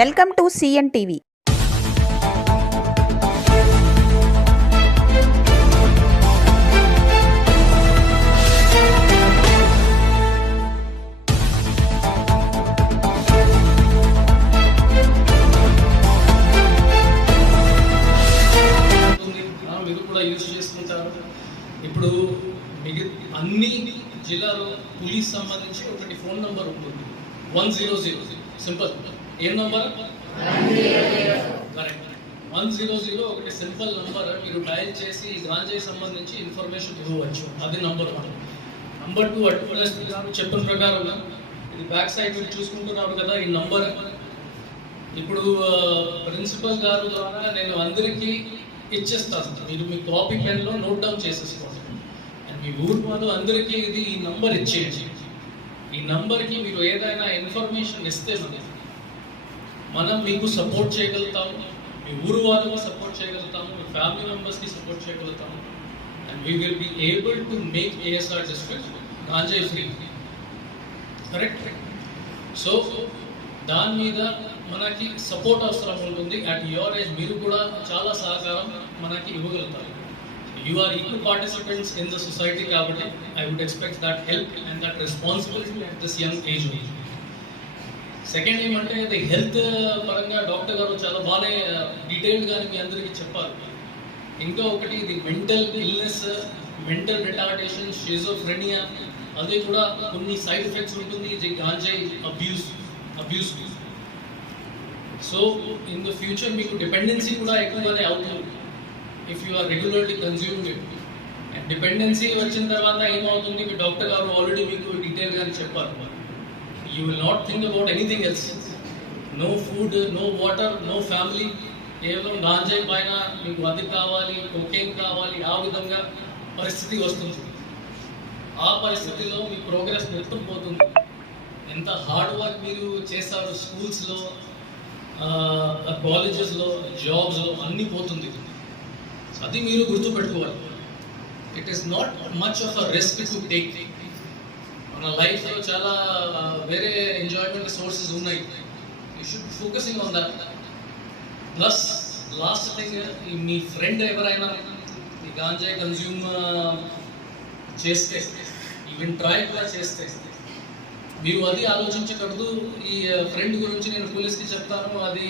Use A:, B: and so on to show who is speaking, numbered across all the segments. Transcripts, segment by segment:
A: Welcome to CN TV.
B: ఇప్పుడు అన్ని జిల్లాలో పోలీస్ సంబంధించి ఒకటి ఫోన్ నంబర్ ఉంటుంది. వన్ జీరో జీరో సింపుల్ ఏం number correct one zero zero ఒకటి సింపుల్ నంబర్ మీరు డయల్ చేసి ఈ గాంజాయి సంబంధించి ఇన్ఫర్మేషన్ ఇవ్వవచ్చు. అది number one number two advertise గారు చెప్పిన ప్రకారం ఇది బ్యాక్ సైడ్ మీరు చూసుకుంటున్నారు కదా ఈ నంబర్ ఇప్పుడు ప్రిన్సిపల్ గారు ద్వారా నేను అందరికీ ఇచ్చేస్తాను. మీరు మీ కాపీ పెన్లో నోట్ డౌన్ చేసేసుకోండి. అండ్ మీ ఊరు వాళ్ళు అందరికీ ఇది ఈ నంబర్ ఇచ్చేయండి. ఈ నంబర్కి మీరు ఏదైనా ఇన్ఫర్మేషన్ ఇస్తే మనకి మనం మీకు సపోర్ట్ చేయగలుగుతాము మీ ఊరు వాళ్ళకి సపోర్ట్ చేయగలుగుతాము మీ ఫ్యామిలీ మెంబర్స్కి సపోర్ట్ చేయగలుగుతాము. And we will be able to make ASR district గాంజాయి free correct so దాని మీద మనకి సపోర్ట్ అవసరం ఉంటుంది. అట్ యువర్ ఏజ్ మీరు కూడా చాలా సహకారం మనకి ఇవ్వగలుగుతారు. You are equal participants in the society కాబట్టి I would expect that help and that responsibility at this young age second ఏమంటే ఇది హెల్త్ పరంగా డాక్టర్ గారు చాలా బాగానే డీటెయిల్డ్గా మీ అందరికీ చెప్పారు. ఇంకా ఒకటి ఇది mental illness mental retardation schizophrenia అదే కూడా కొన్ని సైడ్ ఎఫెక్ట్స్ ఉంటుంది. ఇది గాంజాయి abuse abuse so in the future మీకు డిపెండెన్సీ కూడా ఎక్కువగానే అవుతుంది. If you are regularly consume and dependency వచ్చిన తర్వాత ఏమవుతుంది? మీ డాక్టర్ గారు ఆల్రెడీ మీకు డీటెయిల్గా చెప్పారు. You will not think about anything else no food no water no family కేవలం గాంజాయి పైన మీకు అది కావాలి కొకేన్ కావాలి ఆ విధంగా పరిస్థితి వస్తుంది. ఆ పరిస్థితిలో మీ ప్రోగ్రెస్ మొత్తం పోతుంది ఎంత హార్డ్ వర్క్ మీరు చేస్తారు స్కూల్స్లో కాలేజెస్లో జాబ్స్లో అన్నీ పోతుంది. అది మీరు గుర్తుపెట్టుకోవాలి. It is not much of a risk to take మన లైఫ్లో చాలా వేరే ఎంజాయ్మెంట్ సోర్సెస్ ఉన్నాయి. You should focusing on that plus last thing me friend ఎవరైనా ఈ గాంజా కన్జ్యూమ్ చేస్తే ఈవెన్ ట్రై కూడా చేస్తే మీరు అది ఆలోచించకూడదు. ఈ ఫ్రెండ్ గురించి నేను పోలీస్కి చెప్తాను. అది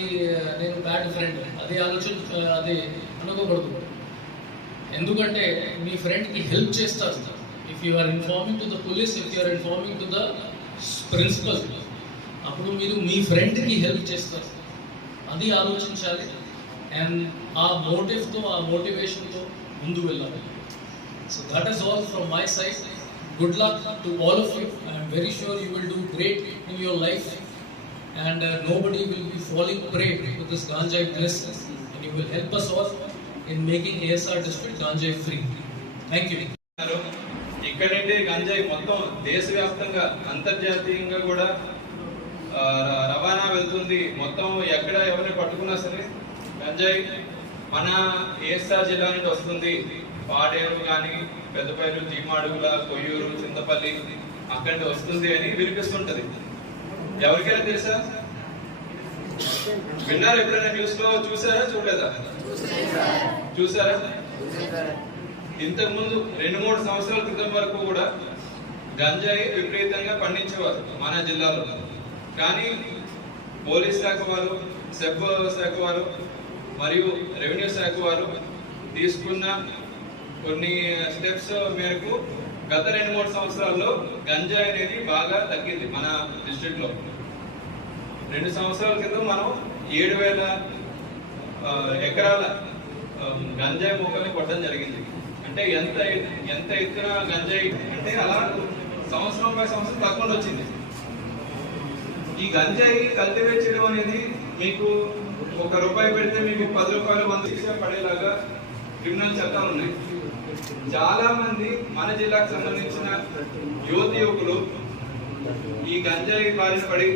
B: నేను బ్యాడ్ ఫ్రెండ్ అది ఆలోచన అది అనుకోకూడదు. ఎందుకంటే మీ ఫ్రెండ్కి హెల్ప్ చేస్తారు. If you are informing to the police if you are informing to the principal అప్పుడు మీరు మీ ఫ్రెండ్కి హెల్ప్ చేస్తారు. అది ఆలోచించాలి. అండ్ ఆ మోటివ్తో ఆ మోటివేషన్తో ముందు వెళ్ళాలి. So that is all from my side good luck to all of you I'm very sure you will do great in your life and uh, nobody will be falling prey to this ganja bliss and you will help us all in making ASR district ganja free. Thank you.
C: ఉన్నారు. ఇక్కడ నుండి గంజాయి మొత్తం దేశవ్యాప్తంగా అంతర్జాతీయంగా కూడా రవాణా వెళ్తుంది. మొత్తం ఎక్కడ ఎవరిని పట్టుకున్నా సరే గంజాయి మన ఏస్ఆర్ జిల్లా నుండి వస్తుంది. పాడేరు కానీ పెద్దపల్లి జీమాడుగుల కొయ్యూరు చింతపల్లి అక్కడి వస్తుంది అని వినిపిస్తుంటది. ఎవరికైనా తెలుసా? విన్నారు ఎప్పుడైనా న్యూస్లో చూసారా? చూడలేదా? చూసారా? ఇంతకు ముందు రెండు మూడు సంవత్సరాల క్రితం వరకు కూడా గంజాయి విపరీతంగా పండించేవారు మన జిల్లాలో. కానీ పోలీస్ శాఖ వారు సెబ్ శాఖ వారు మరియు రెవెన్యూ శాఖ వారు తీసుకున్న కొన్ని స్టెప్స్ మేరకు గత రెండు మూడు సంవత్సరాల్లో గంజాయి అనేది బాగా తగ్గింది మన డిస్ట్రిక్ట్లో. రెండు సంవత్సరాల క్రితం మనం ఏడు వేల ఎకరాల గంజాయి మొక్కల్ని కొట్టడం జరిగింది. అంటే ఎంత ఎంత ఎత్తున గంజాయి అంటే అలా సంవత్సరం పై సంవత్సరం తక్కువ వచ్చింది. ఈ గంజాయి కల్టివేట్ చేయడం అనేది మీకు ఒక రూపాయి పెడితే మీకు పది రూపాయలు వంద శిక్ష పడేలాగా క్రిమినల్ చట్టాలు ఉన్నాయి. చాలా మంది మన జిల్లాకు సంబంధించిన యువతి యువకులు ఈ గంజాయి బారిన పడి